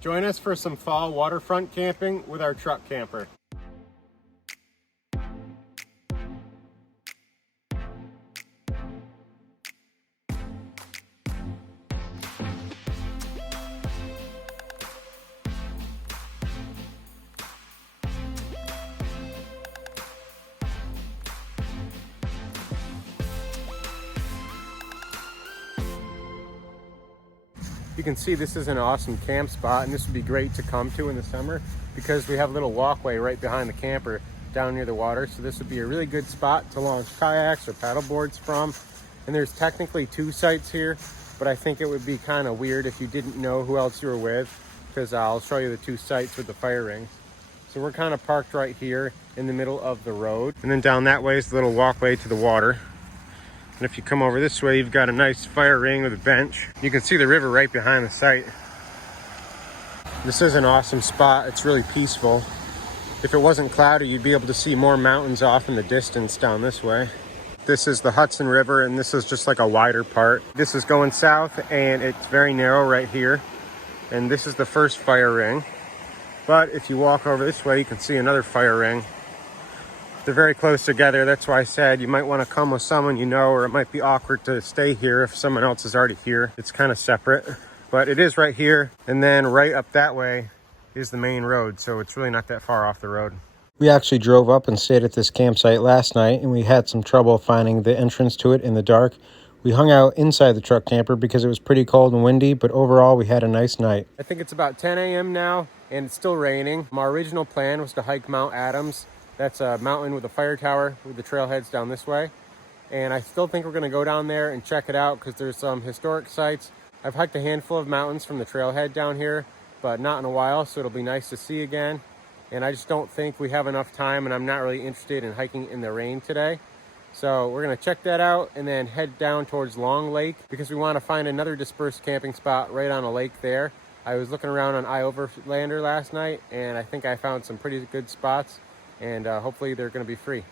Join us for some fall waterfront camping with our truck camper. You can see this is an awesome camp spot, and this would be great to come to in the summer because we have a little walkway right behind the camper down near the water. So this would be a really good spot to launch kayaks or paddle boards from. And there's technically 2 sites here, but I think it would be kind of weird if you didn't know who else you were with, because I'll show you the 2 sites with the fire rings. So we're kind of parked right here in the middle of the road. And then down that way is the little walkway to the water. And if you come over this way, you've got a nice fire ring with a bench. You can see the river right behind the site. This is an awesome spot. It's really peaceful. If it wasn't cloudy, you'd be able to see more mountains off in the distance down this way. This is the Hudson River, and this is just like a wider part. This is going south, and it's very narrow right here. And this is the first fire ring. But if you walk over this way, you can see another fire ring. They're very close together. That's why I said you might want to come with someone you know, or it might be awkward to stay here if someone else is already here. It's kind of separate, but it is right here. And then right up that way is the main road, so it's really not that far off the road. We actually drove up and stayed at this campsite last night, and we had some trouble finding the entrance to it in the dark. We hung out inside the truck camper because it was pretty cold and windy, but overall we had a nice night. I think it's about 10 a.m. now, and it's still raining. My original plan was to hike Mount Adams. That's a mountain with a fire tower with the trailheads down this way. And I still think we're gonna go down there and check it out because there's some historic sites. I've hiked a handful of mountains from the trailhead down here, but not in a while, so it'll be nice to see again. And I just don't think we have enough time, and I'm not really interested in hiking in the rain today. So we're gonna check that out and then head down towards Long Lake because we wanna find another dispersed camping spot right on a lake there. I was looking around on iOverlander last night, and I think I found some pretty good spots. And hopefully they're going to be free.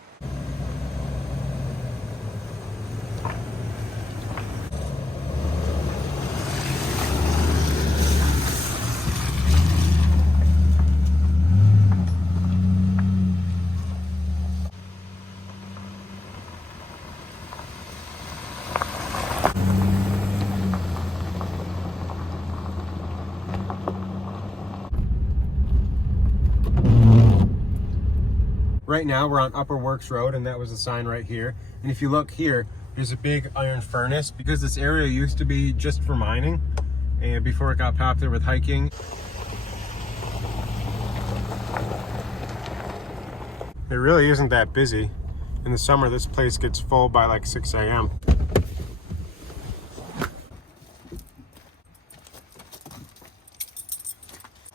Right now we're on Upper Works Road, and that was the sign right here. And if you look here, there's a big iron furnace because this area used to be just for mining, and before it got popular with hiking. It really isn't that busy. In the summer, this place gets full by like 6 a.m.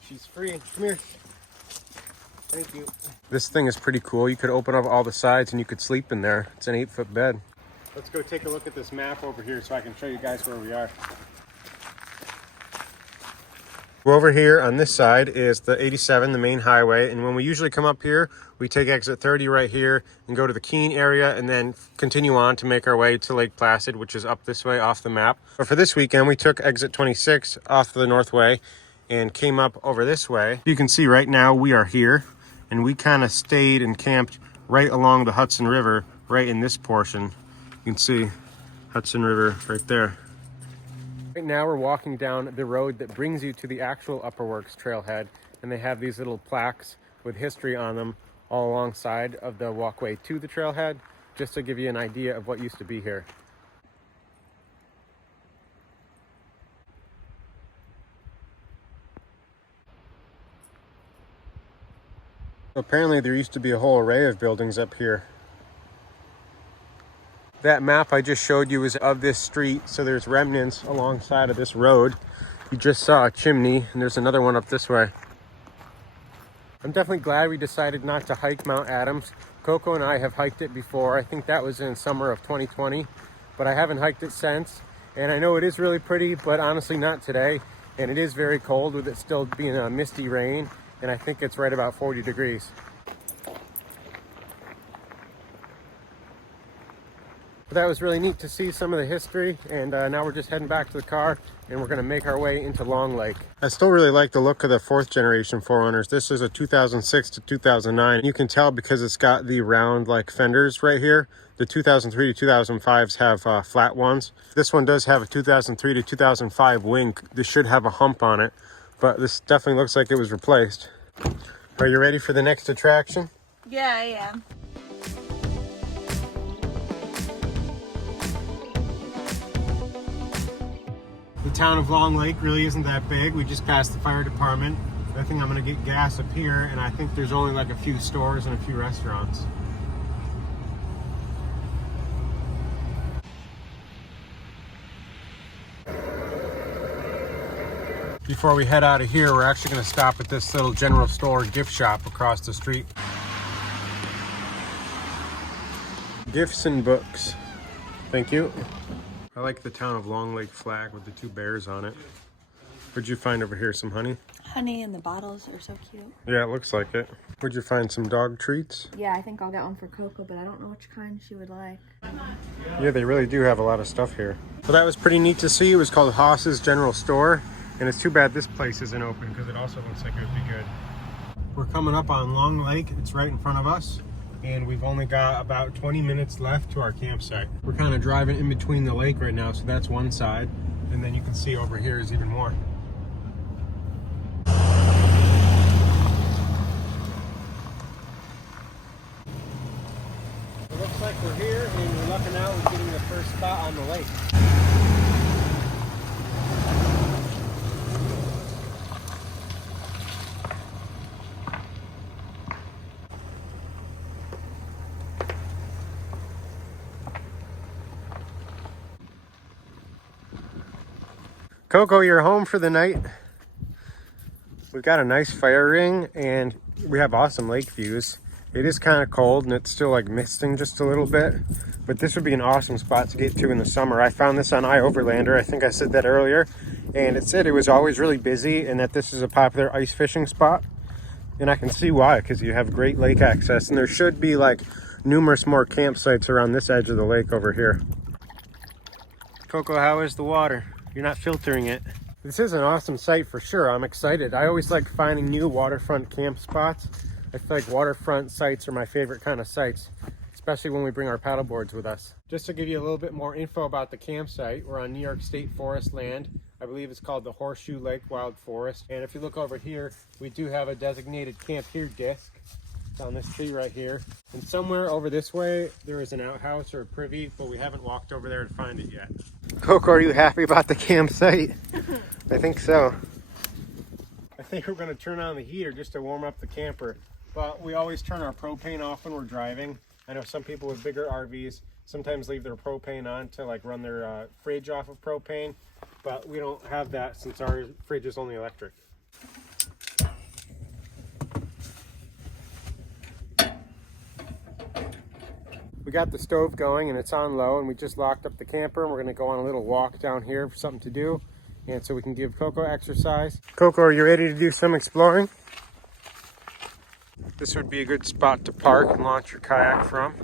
She's free. Come here. Thank you. This thing is pretty cool. You could open up all the sides and you could sleep in there. It's an 8-foot bed. Let's go take a look at this map over here so I can show you guys where we are. Over here on this side is the 87, the main highway. And when we usually come up here, we take exit 30 right here and go to the Keene area and then continue on to make our way to Lake Placid, which is up this way off the map. But for this weekend, we took exit 26 off the north way and came up over this way. You can see right now we are here. And we kind of stayed and camped right along the Hudson River, right in this portion. You can see Hudson River right there. Right now we're walking down the road that brings you to the actual Upper Works trailhead, and they have these little plaques with history on them all alongside of the walkway to the trailhead, just to give you an idea of what used to be here. Apparently there used to be a whole array of buildings up here. That map I just showed you is of this street, so there's remnants alongside of this road. You just saw a chimney, and there's another one up this way. I'm definitely glad we decided not to hike Mount Adams. Coco and I have hiked it before. I think that was in summer of 2020, but I haven't hiked it since. And I know it is really pretty, but honestly not today. And it is very cold with it still being a misty rain. And I think it's right about 40 degrees. But that was really neat to see some of the history, and now we're just heading back to the car and we're going to make our way into Long Lake. I still really like the look of the 4th generation 4Runners. This is a 2006 to 2009. You can tell because it's got the round like fenders right here. The 2003 to 2005s have flat ones. This one does have a 2003 to 2005 wing. This should have a hump on it, but this definitely looks like it was replaced. Are you ready for the next attraction? Yeah, I am. The town of Long Lake really isn't that big. We just passed the fire department. I think I'm gonna get gas up here, and I think there's only like a few stores and a few restaurants. Before we head out of here, we're actually gonna stop at this little general store gift shop across the street. Gifts and books. Thank you. I like the town of Long Lake flag with the 2 bears on it. What'd you find over here? Some honey? Honey, and the bottles are so cute. Yeah, it looks like it. What'd you find? Some dog treats? Yeah, I think I'll get one for Coco, but I don't know which kind she would like. Yeah, they really do have a lot of stuff here. Well, that was pretty neat to see. It was called Haas's General Store. And it's too bad this place isn't open because it also looks like it would be good. We're coming up on Long Lake. It's right in front of us. And we've only got about 20 minutes left to our campsite. We're kind of driving in between the lake right now, so that's one side. And then you can see over here is even more. It looks like we're here, and we're lucking out with getting the first spot on the lake. Coco, you're home for the night. We've got a nice fire ring and we have awesome lake views. It is kind of cold and it's still like misting just a little bit, but this would be an awesome spot to get to in the summer. I found this on iOverlander. I think I said that earlier, and it said it was always really busy and that this is a popular ice fishing spot. And I can see why, because you have great lake access, and there should be like numerous more campsites around this edge of the lake over here. Coco, how is the water? You're not filtering it. This is an awesome site for sure. I'm excited. I always like finding new waterfront camp spots. I feel like waterfront sites are my favorite kind of sites, especially when we bring our paddle boards with us. Just to give you a little bit more info about the campsite, we're on New York State Forest land. I believe it's called the Horseshoe Lake Wild Forest. And if you look over here, we do have a designated Camp Here disc. It's on this tree right here. And somewhere over this way, there is an outhouse or a privy, but we haven't walked over there to find it yet. Coco, are you happy about the campsite? I think so. I think we're gonna turn on the heater just to warm up the camper, but we always turn our propane off when we're driving. I know some people with bigger RVs sometimes leave their propane on to like run their fridge off of propane, but we don't have that since our fridge is only electric. We got the stove going and it's on low, and we just locked up the camper, and we're gonna go on a little walk down here for something to do, and so we can give Coco exercise. Coco, are you ready to do some exploring? This would be a good spot to park and launch your kayak from.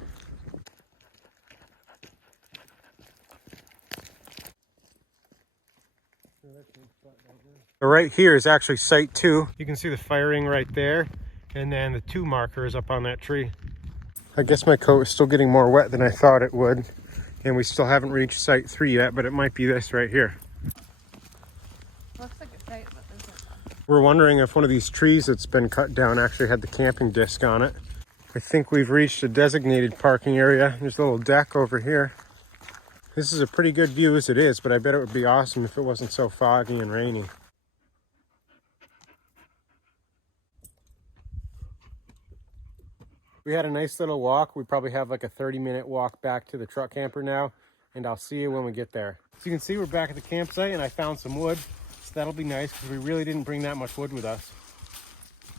So right here is actually site 2. You can see the fire ring right there, and then the 2 marker is up on that tree. I guess my coat is still getting more wet than I thought it would, and we still haven't reached site 3 yet, but it might be this right here. Looks like a site, but isn't. We're wondering if one of these trees that's been cut down actually had the camping disc on it. I think we've reached a designated parking area. There's a little deck over here. This is a pretty good view as it is, but I bet it would be awesome if it wasn't so foggy and rainy. We had a nice little walk. We probably have like a 30-minute walk back to the truck camper now, and I'll see you when we get there. So you can see we're back at the campsite, and I found some wood, so that'll be nice because we really didn't bring that much wood with us.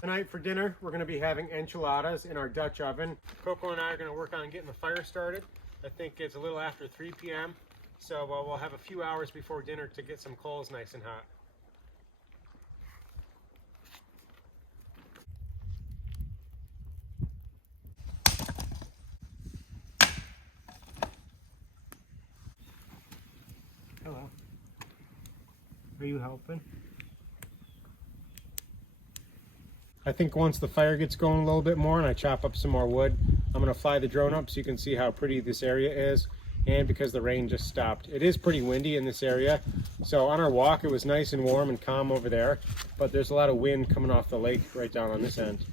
Tonight for dinner, we're going to be having enchiladas in our Dutch oven. Coco and I are going to work on getting the fire started. I think it's a little after 3 p.m., so we'll have a few hours before dinner to get some coals nice and hot. Are you helping? I think once the fire gets going a little bit more and I chop up some more wood, I'm going to fly the drone up so you can see how pretty this area is. And because the rain just stopped. It is pretty windy in this area. So on our walk, it was nice and warm and calm over there, but there's a lot of wind coming off the lake right down on this end.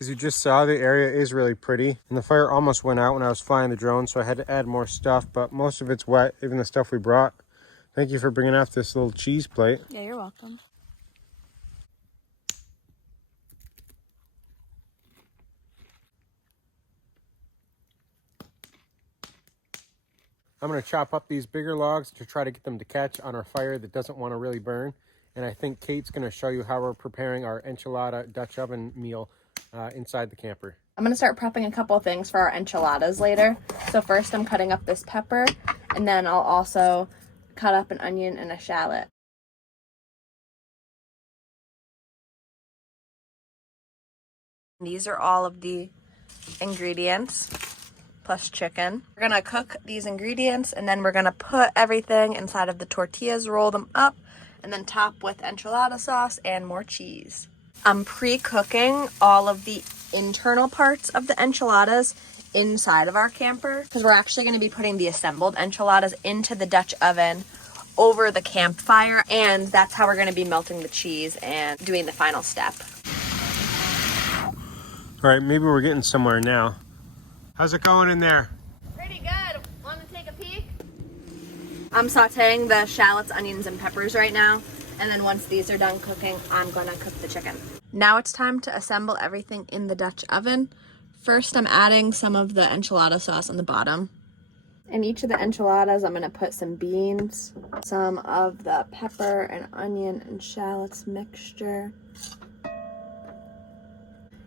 As you just saw, the area is really pretty, and the fire almost went out when I was flying the drone, so I had to add more stuff, but most of it's wet, even the stuff we brought. Thank you for bringing out this little cheese plate. Yeah, you're welcome. I'm going to chop up these bigger logs to try to get them to catch on our fire that doesn't want to really burn, and I think Kate's going to show you how we're preparing our enchilada Dutch oven meal inside the camper. I'm going to start prepping a couple things for our enchiladas later. So first I'm cutting up this pepper, and then I'll also cut up an onion and a shallot. These are all of the ingredients plus chicken. We're going to cook these ingredients, and then we're going to put everything inside of the tortillas, roll them up, and then top with enchilada sauce and more cheese. I'm pre-cooking all of the internal parts of the enchiladas inside of our camper because we're actually going to be putting the assembled enchiladas into the Dutch oven over the campfire, and that's how we're going to be melting the cheese and doing the final step. All right, maybe we're getting somewhere now. How's it going in there? Pretty good. Want to take a peek? I'm sauteing the shallots, onions, and peppers right now. And then once these are done cooking, I'm going to cook the chicken. Now it's time to assemble everything in the Dutch oven. First, I'm adding some of the enchilada sauce on the bottom. In each of the enchiladas, I'm going to put some beans, some of the pepper and onion and shallots mixture,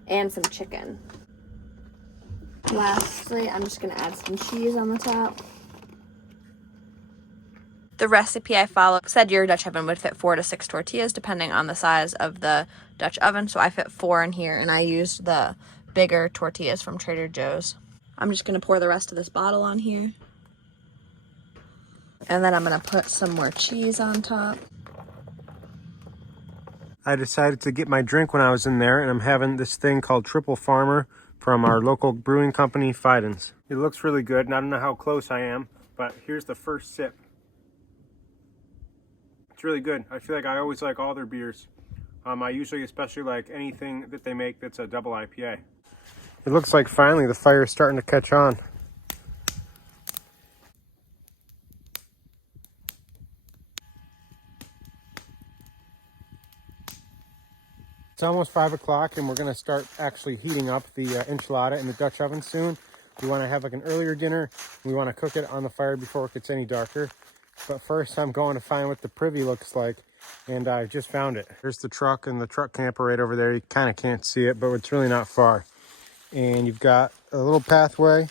and some chicken. Lastly, I'm just going to add some cheese on the top. The recipe I followed said your Dutch oven would fit 4 to 6 tortillas depending on the size of the Dutch oven. So I fit 4 in here, and I used the bigger tortillas from Trader Joe's. I'm just going to pour the rest of this bottle on here. And then I'm going to put some more cheese on top. I decided to get my drink when I was in there, and I'm having this thing called Triple Farmer from our local brewing company, Fiden's. It looks really good, and I don't know how close I am, but here's the first sip. It's really good. I feel like I always like all their beers. I usually especially like anything that they make that's a double IPA. It looks like finally the fire is starting to catch on. It's almost 5 o'clock, and we're going to start actually heating up the enchilada in the Dutch oven soon. We want to have like an earlier dinner. We want to cook it on the fire before it gets any darker. But first, I'm going to find what the privy looks like, and I just found it. Here's the truck and the truck camper right over there. You kind of can't see it, but it's really not far. And you've got a little pathway,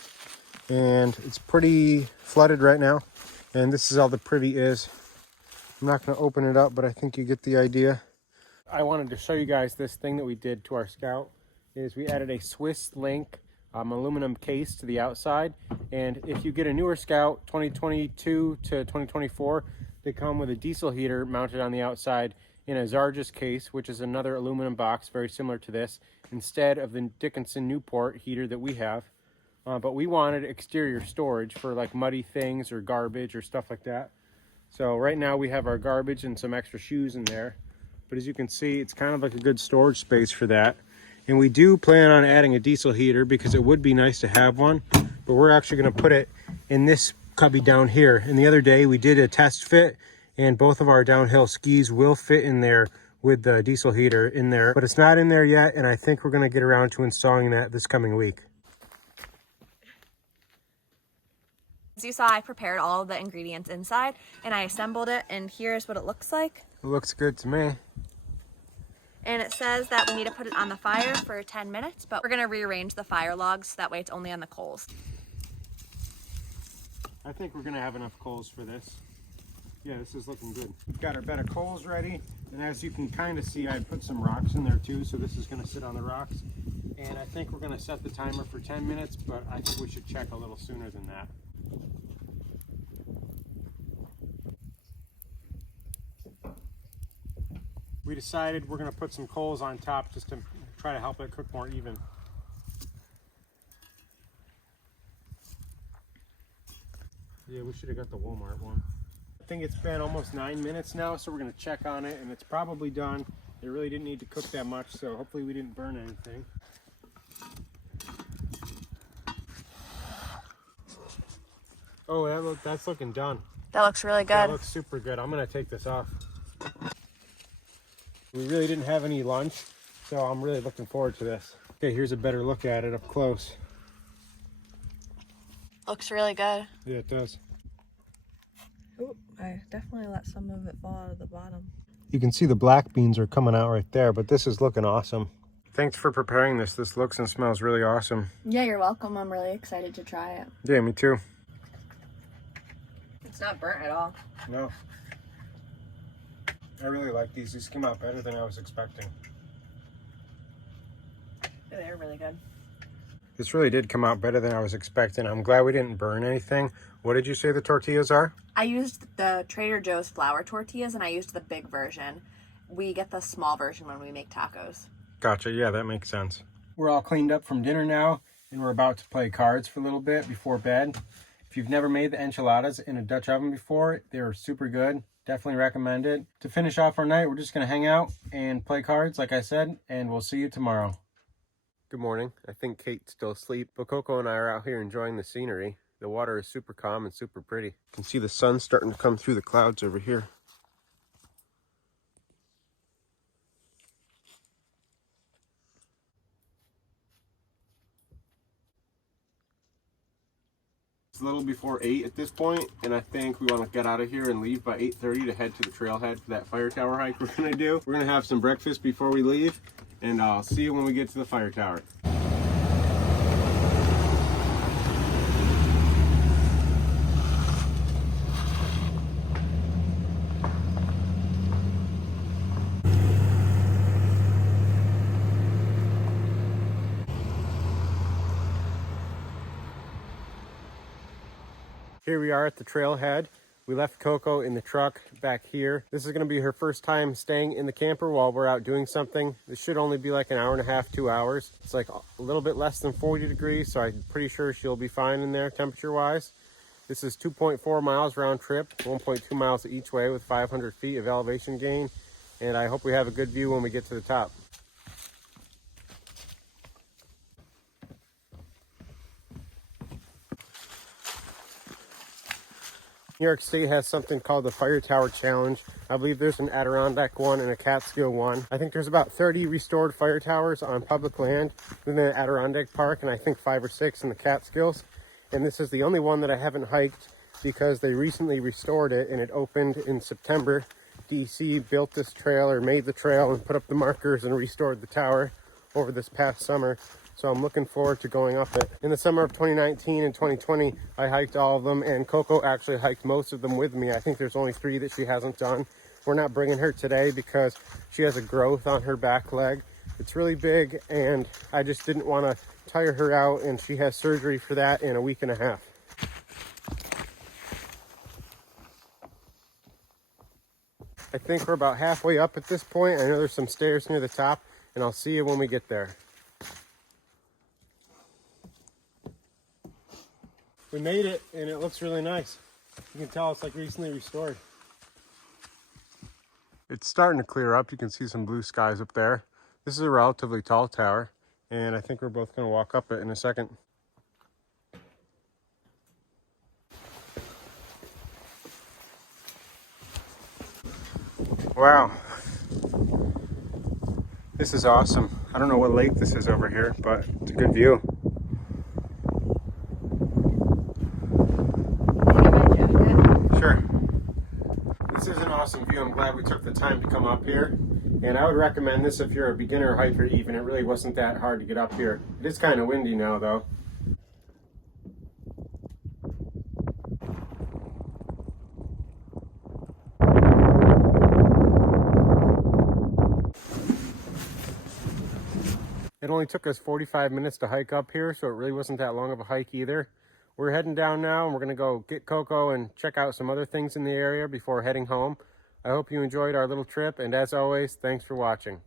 and it's pretty flooded right now. And this is all the privy is. I'm not going to open it up, but I think you get the idea. I wanted to show you guys this thing that we did to our Scout. Is we added a Swiss link aluminum case to the outside, and if you get a newer Scout 2022 to 2024, they come with a diesel heater mounted on the outside in a Zarges case, which is another aluminum box very similar to this, instead of the Dickinson Newport heater that we have. But we wanted exterior storage for like muddy things or garbage or stuff like that. So right now we have our garbage and some extra shoes in there, but as you can see, it's kind of like a good storage space for that. And we do plan on adding a diesel heater because it would be nice to have one, but we're actually going to put it in this cubby down here. And the other day we did a test fit, and both of our downhill skis will fit in there with the diesel heater in there, but it's not in there yet, and I think we're going to get around to installing that this coming week. As you saw, I prepared all of the ingredients inside and I assembled it, and here's what it looks like. It looks good to me. And it says that we need to put it on the fire for 10 minutes, but we're gonna rearrange the fire logs so that way it's only on the coals. I think we're gonna have enough coals for this. Yeah, this is looking good. We've got our bed of coals ready, and as you can kind of see, I put some rocks in there too, so this is gonna sit on the rocks. And I think we're gonna set the timer for 10 minutes, but I think we should check a little sooner than that. We decided we're gonna put some coals on top just to try to help it cook more even. Yeah, we should have got the Walmart one. I think it's been almost 9 minutes now, so we're gonna check on it, and it's probably done. It really didn't need to cook that much, so hopefully we didn't burn anything. Oh, that's looking done. That looks really good. That looks super good. I'm gonna take this off. We really didn't have any lunch, so I'm really looking forward to this. Okay, here's a better look at it up close. Looks really good. Yeah, it does. Oh, I definitely let some of it fall out of the bottom. You can see the black beans are coming out right there, but this is looking awesome. Thanks for preparing this. This looks and smells really awesome. Yeah, you're welcome. I'm really excited to try it. Yeah, me too. It's not burnt at all. No. I really like these. These came out better than I was expecting. They're really good. This really did come out better than I was expecting. I'm glad we didn't burn anything. What did you say the tortillas are? I used the Trader Joe's flour tortillas, and I used the big version. We get the small version when we make tacos. Gotcha. Yeah, that makes sense. We're all cleaned up from dinner now, and we're about to play cards for a little bit before bed. If you've never made the enchiladas in a Dutch oven before, they're super good. Definitely recommend it. To finish off our night, we're just going to hang out and play cards, like I said, and we'll see you tomorrow. Good morning. I think Kate's still asleep, but Coco and I are out here enjoying the scenery. The water is super calm and super pretty. You can see the sun starting to come through the clouds over here. It's a little before 8 at this point, and I think we want to get out of here and leave by 8:30 to head to the trailhead for that fire tower hike we're going to do. We're going to have some breakfast before we leave, and I'll see you when we get to the fire tower. Here we are at the trailhead. We left Coco in the truck back here. This is gonna be her first time staying in the camper while we're out doing something. This should only be like an hour and a half, 2 hours. It's like a little bit less than 40 degrees, so I'm pretty sure she'll be fine in there temperature wise. This is 2.4 miles round trip, 1.2 miles each way with 500 feet of elevation gain. And I hope we have a good view when we get to the top. New York State has something called the Fire Tower Challenge. I believe there's an Adirondack one and a Catskill one. I think there's about 30 restored fire towers on public land within the Adirondack Park, and I think 5 or 6 in the Catskills. And this is the only one that I haven't hiked because they recently restored it and it opened in September. DC built this trail, or made the trail, and put up the markers and restored the tower over this past summer. So I'm looking forward to going up it. In the summer of 2019 and 2020, I hiked all of them, and Coco actually hiked most of them with me. I think there's only 3 that she hasn't done. We're not bringing her today because she has a growth on her back leg. It's really big, and I just didn't want to tire her out, and she has surgery for that in a week and a half. I think we're about halfway up at this point. I know there's some stairs near the top, and I'll see you when we get there. We made it, and it looks really nice. You can tell it's like recently restored. It's starting to clear up. You can see some blue skies up there. This is a relatively tall tower, and I think we're both going to walk up it in a second. Wow. This is awesome. I don't know what lake this is over here, but it's a good view. glad we took the time to come up here. And I would recommend this if you're a beginner hiker even. It really wasn't that hard to get up here. It is kind of windy now though. It only took us 45 minutes to hike up here, so it really wasn't that long of a hike either. We're heading down now, and we're going to go get Coco and check out some other things in the area before heading home. I hope you enjoyed our little trip, and as always, thanks for watching.